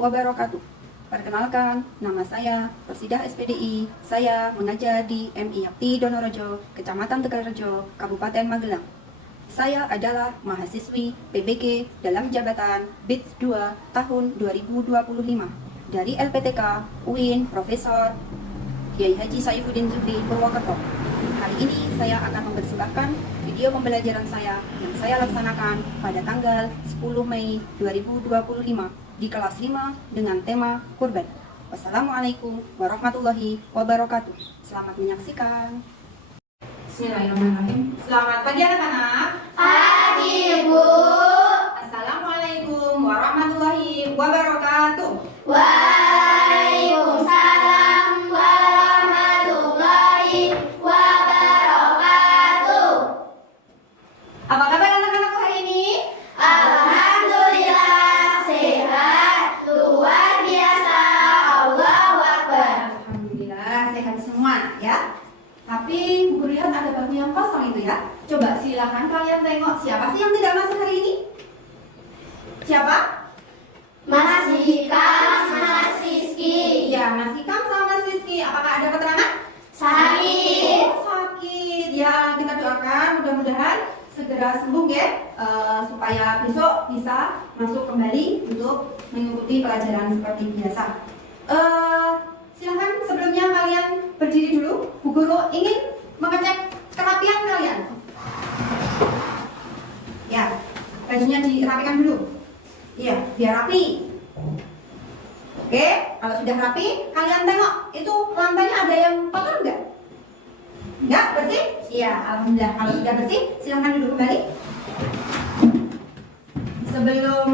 wabarakatuh. Perkenalkan, nama saya Persidah SPDI. Saya mengajar di MI Yakti Donorejo, Kecamatan Tegalrejo, Kabupaten Magelang. Saya adalah mahasiswi PBG dalam jabatan BITS 2 tahun 2025 dari LPTK UIN Profesor Kiai Haji Saifuddin Zuhri Purwokerto. Hari ini saya akan mempersembahkan video pembelajaran saya yang saya laksanakan pada tanggal 10 Mei 2025 di kelas 5 dengan tema kurban. Wassalamualaikum warahmatullahi wabarakatuh. Selamat menyaksikan. Bismillahirrahmanirrahim. Selamat pagi anak-anak. Pagi, Bu. Assalamualaikum warahmatullahi wabarakatuh. Waalaikumsalam warahmatullahi wabarakatuh. Apa kabar anak-anak hari ini? Alhamdulillah sehat, luar biasa. Allahu Akbar. Alhamdulillah sehat semua ya. Tapi Bu lihat ada bangku yang kosong itu ya. Coba silakan kalian tengok siapa sih yang tidak masuk hari ini? Siapa? Mas Hikam, Mas Rizky. Iya, Mas Hikam sama Mas Rizky. Apakah ada keterangan? Sakit. Oh, sakit. Ya, kita doakan mudah-mudahan segera sembuh ya, supaya besok bisa masuk kembali untuk mengikuti pelajaran seperti biasa. Silahkan sebelumnya kalian berdiri dulu. Bu Guru ingin mengecek kerapian kalian. Ya, bajunya dirapikan dulu. Iya, biar rapi. Oke, kalau sudah rapi, kalian tengok itu lantainya ada yang kotor enggak? Enggak, bersih? Iya, alhamdulillah. Kalau sudah bersih, silahkan duduk kembali. Sebelum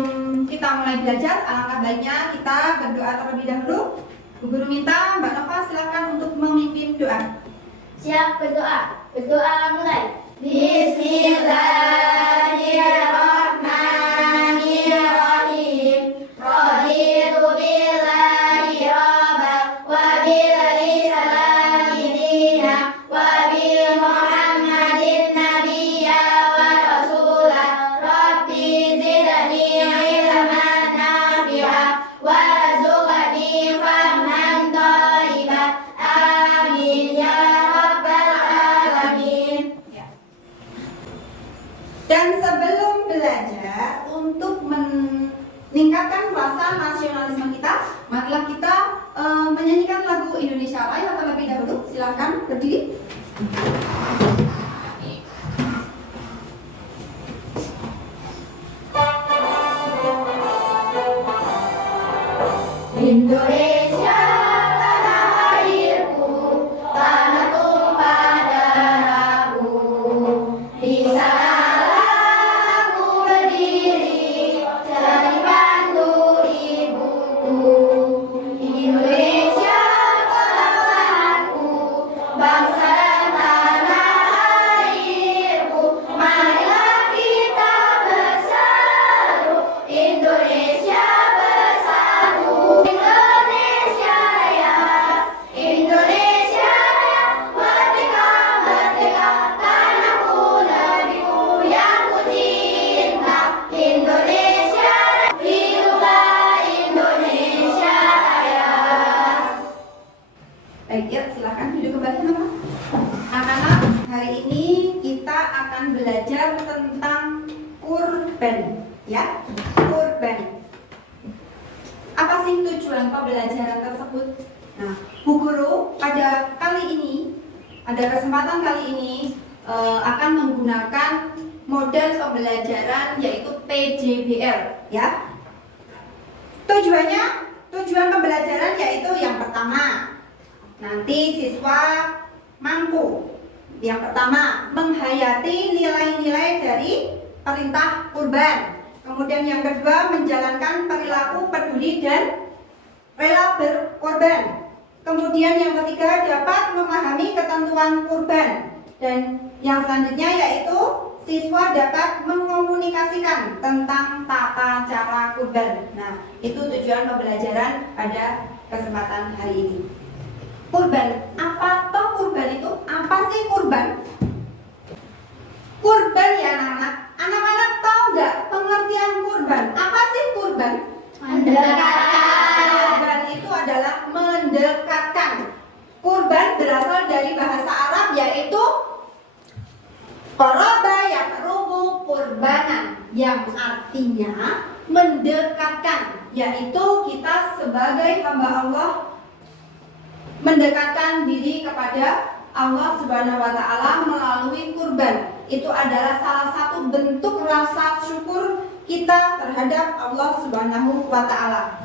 kita mulai belajar, alangkah baiknya kita berdoa terlebih dahulu. Bu Guru minta Mbak Nova silakan untuk memimpin doa. Siap berdoa. Berdoa mulai. Bismillahirrahmanirrahim. Raditu billahi rabba wa bil islami dina wa bil Muhammadin nabiyya wa rasula. Rabbi zidni ilman nafi'a warzuqni fahman thayyiban. Amin ya rabbal alamin. Dan sebelum belajar untuk meningkatkan rasa nasionalisme kita, marilah kita menyanyikan lagu Indonesia Raya terlebih dahulu. Silakan berdiri. Indonesia tanah airku, tanah tumpah darahku. Di sanalah aku berdiri, jadi pandu ibuku. Indonesia bangsaku, bangsa dan tanah airku. Marilah kita berseru, Indonesia bersatu. Indonesia Raya, Indonesia Raya, merdeka, merdeka, tanahku, negeriku yang ku cinta. Indonesia Raya, hiduplah Indonesia Raya. Baik ya, silakan duduk kembali anak-anak. Anak-anak, hari ini kita akan belajar tentang kurban, ya, kurban. Apa sih tujuan pembelajaran tersebut? Nah, Bu Guru pada kesempatan kali ini akan menggunakan model pembelajaran yaitu PJBL, ya. Tujuan pembelajaran yaitu yang pertama, nanti siswa mampu. Yang pertama, menghayati nilai-nilai dari perintah kurban. Kemudian yang kedua, menjalankan perilaku peduli dan rela berkorban. Kemudian yang ketiga, dapat memahami ketentuan kurban. Dan yang selanjutnya yaitu siswa dapat mengomunikasikan tentang tata cara kurban. Nah, itu tujuan pembelajaran pada kesempatan hari ini. Kurban, apa toh kurban itu? Apa sih kurban? Kurban ya anak-anak. Anak-anak tahu nggak pengertian kurban? Apa sih kurban? Mendekatkan. Kurban itu adalah mendekatkan. Kurban berasal dari bahasa Arab yaitu qoroba yaqrubu kurbanan, yang artinya mendekatkan, yaitu kita sebagai hamba Allah mendekatkan diri kepada Allah Subhanahu wa taala melalui kurban. Itu adalah salah satu bentuk rasa syukur kita terhadap Allah Subhanahu wa taala.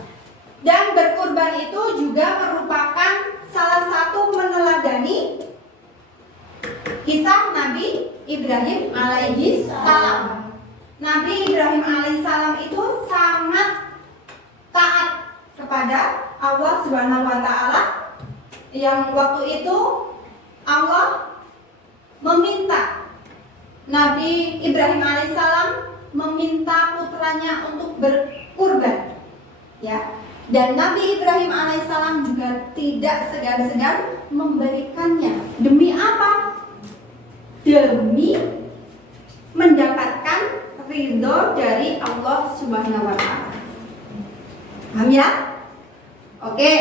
Dan berkurban itu juga merupakan salah satu meneladani kisah Nabi Ibrahim alaihi salam. Nabi Ibrahim alaihi salam itu sangat taat kepada Allah Subhanahu wa taala, yang waktu itu Allah meminta Nabi Ibrahim alaihissalam meminta putranya untuk berkurban, ya. Dan Nabi Ibrahim alaihissalam juga tidak segan-segan memberikannya. Demi apa? Demi mendapatkan ridho dari Allah Subhanahu wa taala. Paham ya? Oke.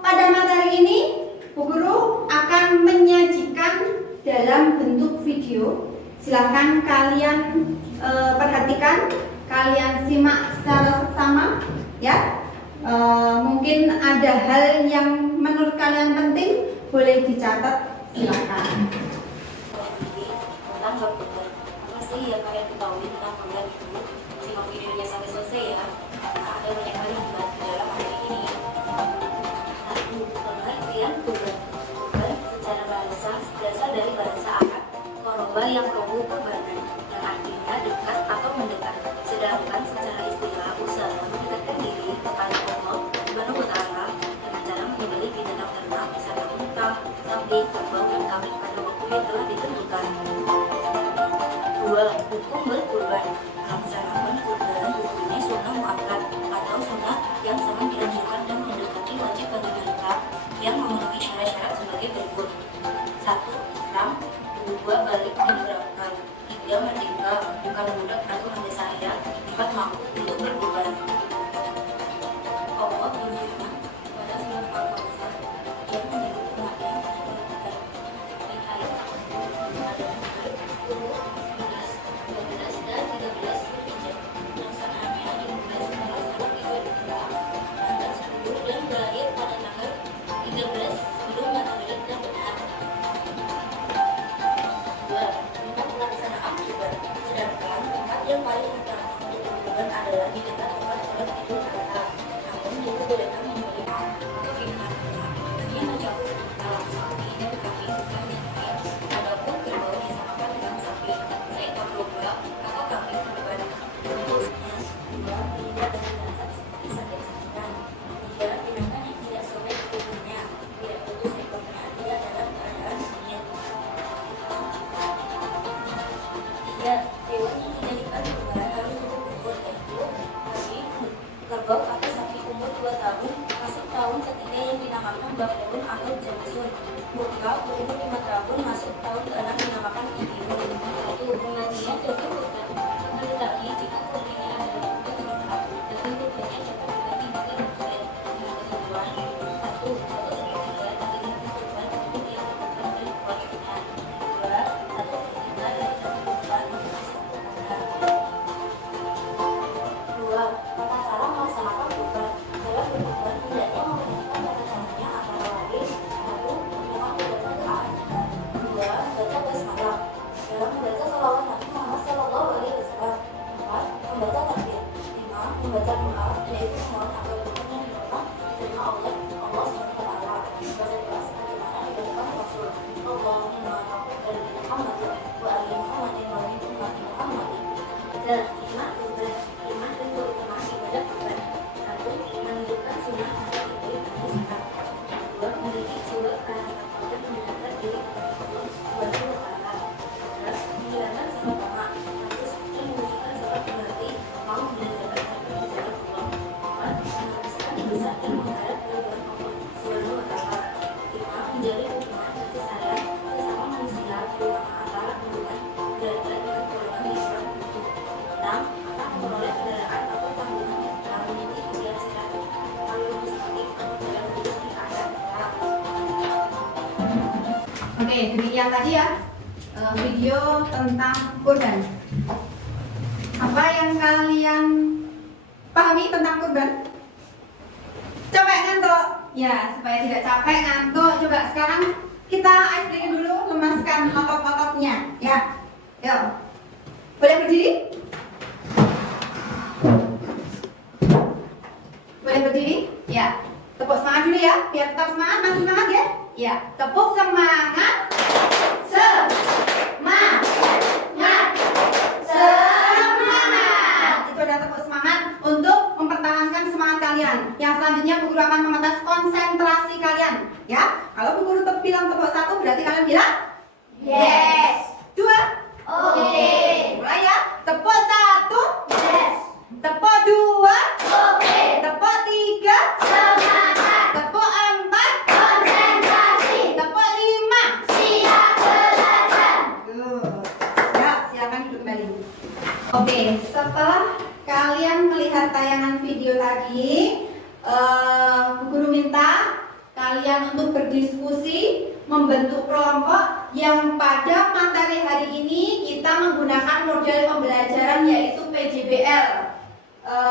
Pada materi ini Bu Guru akan menyajikan dalam bentuk video. Silakan kalian perhatikan, kalian simak secara seksama, ya. Mungkin ada hal yang menurut kalian penting, boleh dicatat, silakan. Tentang berkurban, apa sih yang kalian ketahui tentang kurban itu? Simak videonya sampai selesai ya. Ada banyak hal yang dibahas di dalam materi ini. Satu, pengertian kurban. Kurban secara bahasa berasal dari bahasa Arab qoroba yang robu kurbanan, yang artinya dekat atau mendekat. Sedangkan secara istilah usaha mendekatkan diri kepada Allah Subhanahu wa taala dengan cara menyembelih binatang ternak, misalnya unta, kambing, kerbau, dan kambing pada waktu yang telah ditentukan. 2. Hukum berkurban. Melaksanakan kurban hukumnya sunnah muakkad atau sunnah yang sangat dianjurkan dan mendekati wajib bagi mereka yang memenuhi syarat-syarat sebagai berikut. 1. Islam. 2. Balik digerakkan. 3. Merdeka, bukan budak atau hanya saya. 4. Mampu untuk berkurban. Allah berfirman pada surat Al-Baqarah yang menyebut kematian pada berkurban. Ayat 12 dan 13 Zulhijjah. Pelaksanaannya dimulai setelah sholat Idul Adha tanggal 10 dan berakhir pada tanggal 13 sebelum matahari terbenam. 2. Tempat pelaksanaan kurban. Sedangkan tempat yang paling utama untuk berkurban adalah di dekat tempat sholat Idul Adha. Namun diperbolehkan menyembelih hanya mencakup unta, sapi, dan kambing bukan dagingnya. Adapun kerbau disamakan dengan sapi, seekor domba atau kambing kurban. Terusnya, 2. Tidak ada binatang seperti sapi-sapian. 3. Binatang yang tidak sobek tubuhnya, tidak putus ekornya, tidak dalam keadaan monyet. 3. Hewan yang dijadikan kurban harus umur, yaitu kambing, kerbau atau sapi umur 2 tahun masuk tahun ketiga yang dinamakan bakurun atau jamisun. Unta berumur 5 tahun masuk tahun ke-6 dinamakan ibirun. 1. Pengajian daging kurban. Akan tetapi jika kurbannya adalah untuk sholat, daging kurbannya dapat dibagi bagi bagian dengan ketentuan. 1. 1/3 daging kurban untuk yang berkurban dan keluarganya. 2. 1/3 dari daging kurban untuk satu orang. 2. Tata cara melaksanakan kurban. Dalam berkurban hendaknya memperhatikan tata caranya antara lain. 1. Membuat kurban ke arah kiblat. 2. Oke, demikian tadi ya video tentang kurban. Apa yang kalian pahami tentang kurban? Capek ngantuk? Ya, supaya tidak capek ngantuk, coba sekarang kita ice breaking dulu, lemaskan otot-ototnya. Ya, yuk. Boleh berdiri? Boleh berdiri? Ya. Tepuk semangat dulu ya, biar tetap semangat, masih semangat ya? Ya, tepuk semangat. Semangat. Semangat. Itu adalah tepuk semangat untuk mempertahankan semangat kalian. Yang selanjutnya Bu Guru akan mengetes konsentrasi kalian. Ya, kalau Bu Guru bilang tepuk 1 berarti kalian bilang Yes. 2. Oke. Mulai ya. Tepuk 1. Yes. Tepuk 2. Oke. Tepuk 3. Semangat. Tepuk 4. Konsentrasi. Tepuk 5. Siap belajar. Ya, silakan duduk kembali. Oke, setelah kalian melihat tayangan video tadi, Bu Guru minta kalian untuk berdiskusi, membentuk kelompok yang pada materi hari ini kita menggunakan model pembelajaran yaitu PJBL,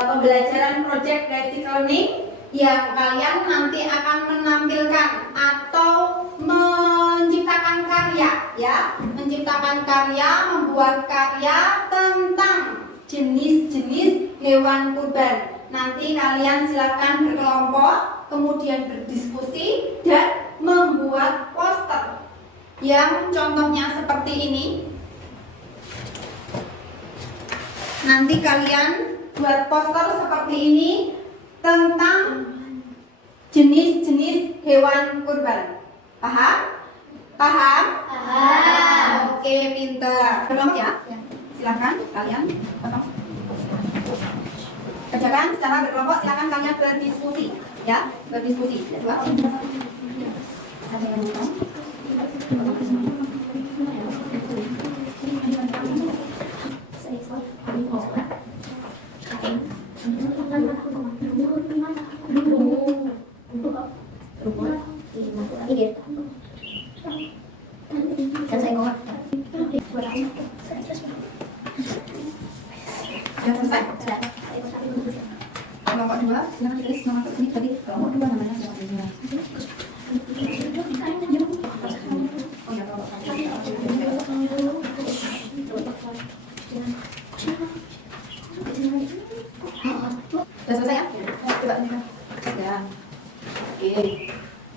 pembelajaran Project Basic Learning, yang kalian nanti akan menampilkan atau menciptakan karya, ya, menciptakan karya, membuat karya tentang jenis-jenis hewan kurban. Nanti kalian silakan berkelompok, kemudian berdiskusi dan membuat poster yang contohnya seperti ini. Nanti kalian buat poster seperti ini tentang jenis-jenis hewan kurban. Paham? Paham? Paham. Oke, pintar. Berkelompok ya? Silakan kalian kerjakan secara berkelompok. Silakan kalian berdiskusi, ya, berdiskusi. Dua. Sudah selesai? Kelompok 2, silakan ditulis nama ini tadi. Kelompok 2 namanya siapa? Oh ya, kelompok 1. Sudah selesai ya? Coba ini. Ya. Oke.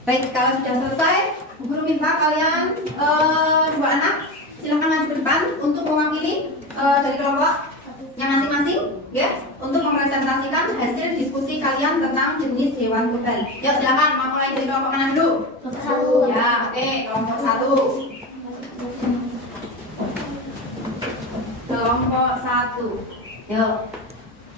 Baik, kalau sudah selesai, Bu Guru minta kalian 2 anak silakan maju ke depan untuk mewakili dari kelompok yang masing-masing, ya, untuk mempresentasikan hasil diskusi kalian tentang jenis hewan kurban. Yuk silakan, mau mulai dari kelompok mana dulu? Kelompok 1. Ya, oke, kelompok 1. Kelompok 1. Yuk.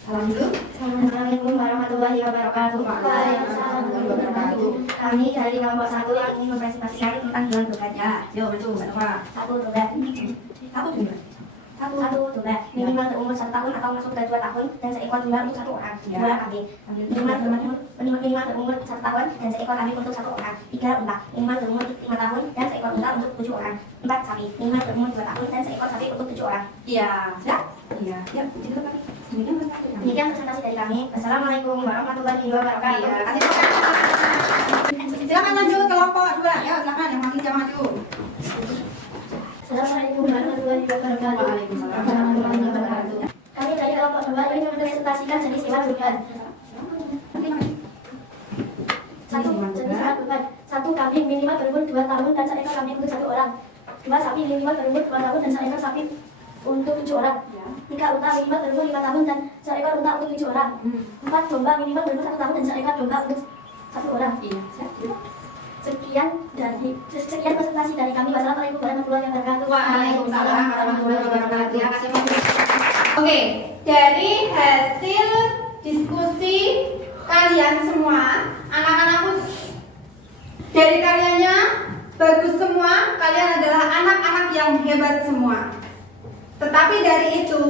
Salam dulu. Assalamualaikum warahmatullahi wabarakatuh. Waalaikumsalam warahmatullahi wabarakatuh. Kami dari kelompok 1 yang ingin mempresentasikan tentang hewan kurban. Ya, yuk maju, Mbak Nova. 1 domba. 1 juga. 1 domba minimal berumur 1 tahun atau masuk ke 2 tahun dan seekor domba untuk 1 orang. Ya. 2 kambing minimal berumur 1 tahun dan seekor kambing untuk 1 orang. 3 unta minimal berumur 5 tahun dan seekor unta untuk 7 orang. 4 sapi minimal berumur 2 tahun dan seekor sapi untuk 7 orang. Iya, sudah? Iya, ya, jadi lagi. Demikian presentasi dari kami. Wassalamualaikum warahmatullahi wabarakatuh. Iya, kasih tepuk. Silakan lanjut kelompok 2. Ya, silakan yang makin jauh maju. Assalamualaikum warahmatullahi wabarakatuh. Waalaikumsalam warahmatullahi wabarakatuh. Kami dari kelompok 2 ingin mempresentasikan jenis hewan kurban. Jenis hewan kurban. 1 kambing minimal berumur 2 tahun dan seekor kambing untuk 1 orang. 2 sapi minimal berumur 2 tahun dan seekor sapi untuk 7 orang. 3 unta minimal berumur 5 tahun dan seekor unta untuk 7 orang. 4 domba minimal berumur 1 tahun dan seekor domba untuk 1 orang. Sekian presentasi dari kami. Wassalamualaikum warahmatullahi wabarakatuh. Waalaikumsalam warahmatullahi wabarakatuh. Ya, kasih tepuk. Oke, dari hasil diskusi kalian semua, anak-anakku, dari karyanya bagus semua, kalian adalah anak-anak yang hebat semua. Tetapi dari itu,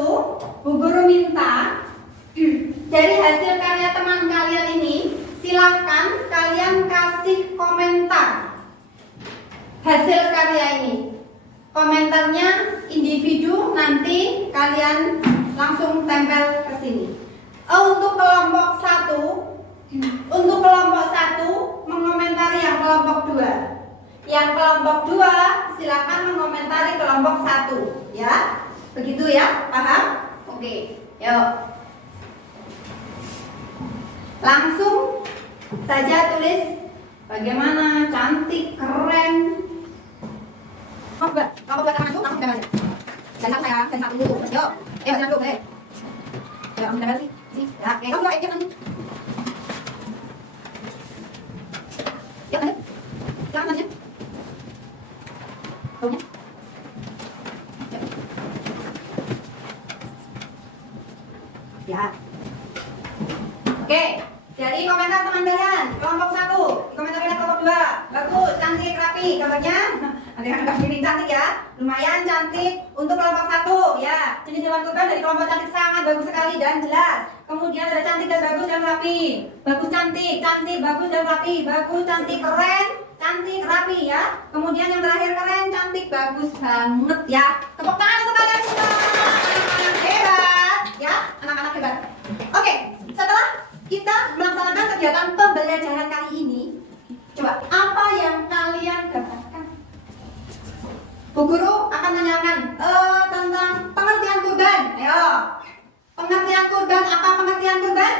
Bu Guru minta dari hasil karya teman kalian ini, silahkan kalian kasih komentar hasil karya ini. komentarnya individu, nanti kalian langsung tempel ke sini. Untuk kelompok 1 mengomentari yang kelompok 2. Yang kelompok 2 silakan mengomentari kelompok 1, ya. Begitu ya, paham? Oke, yuk. Langsung saja tulis bagaimana cantik, keren. Oh, enggak. Kelompok 2 sama itu langsung tempel aja. Dan satu saya, dan satu. Yuk. Masih dulu, Yuk, langsung tempel sih. Ya, oke, kamu enggak nanti. Yuk, lanjut. Silakan lanjut. Baunya. Ya. Oke, dari komentar teman kalian, kelompok 1, komentar kalian kelompok 2. Bagus, cantik, rapi, gambarnya. Ada yang agak miring, cantik ya. Lumayan cantik untuk kelompok 1 ya. Jenis hewan kurban dari kelompok cantik sangat bagus sekali dan jelas. Kemudian ada cantik dan bagus dan rapi. Bagus, cantik, cantik, bagus dan rapi. Bagus, cantik, keren, cantik, rapi ya. Kemudian yang terakhir keren, cantik, bagus banget ya. Tepuk tangan untuk kalian semua. Anak-anak hebat ya, anak-anak hebat. Oke, setelah kita melaksanakan kegiatan pembelajaran kali ini, coba apa yang kalian dapatkan? Bu Guru akan menanyakan tentang pengertian kurban. Ayo, pengertian kurban, apa pengertian kurban?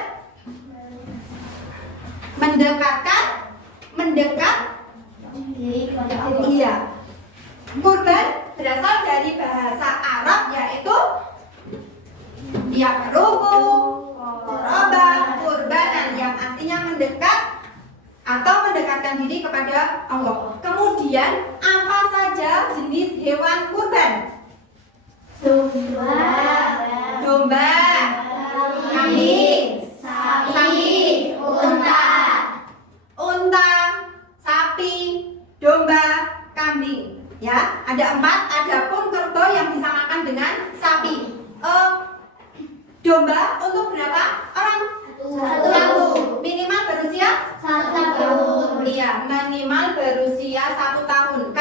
Mendekatkan, mendekat. Iya. Kurban berasal dari bahasa Arab, yaitu yaqrubu, qurban, kurbanan, yang artinya mendekat atau mendekatkan diri kepada Allah. Kemudian apa saja jenis hewan kurban? Domba, kambing, sapi, unta, sapi, domba, kambing. Ya, ada 4. Adapun kerbau yang disamakan dengan sapi. Domba untuk berapa orang? 1. Minimal berusia 1 tahun. Iya, minimal berusia 1 tahun.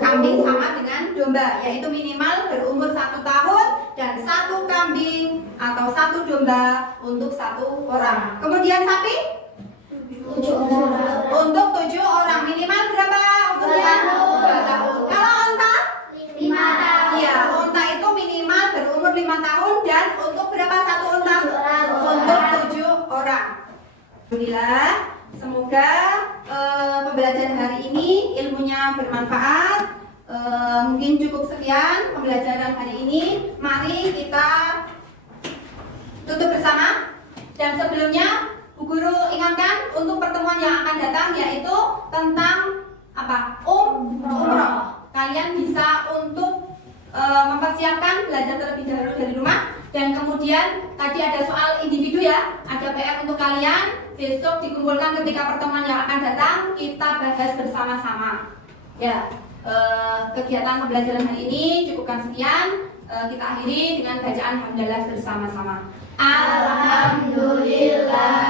Kambing sama dengan domba, yaitu minimal berumur 1 tahun dan 1 kambing atau 1 domba untuk 1 orang. Kemudian sapi 7 orang. untuk 7 orang, minimal berapa umurnya? 2 tahun. Kalau unta? 5 tahun. Iya, unta itu minimal berumur 5 tahun dan untuk berapa satu unta? 7 orang. Untuk 7 orang. Alhamdulillah, semoga pembelajaran hari ini ilmunya bermanfaat. Mungkin cukup sekian pembelajaran hari ini. Mari kita tutup bersama. Dan sebelumnya Bu Guru ingatkan untuk pertemuan yang akan datang, yaitu tentang apa? Umroh. Kalian bisa untuk mempersiapkan belajar terlebih dahulu dari rumah. Dan kemudian tadi ada soal individu ya, ada PR untuk kalian. Besok dikumpulkan ketika pertemuan yang akan datang, kita bahas bersama-sama. Ya, kegiatan pembelajaran hari ini cukupkan sekian. Kita akhiri dengan bacaan hamdalah bersama-sama. Alhamdulillah.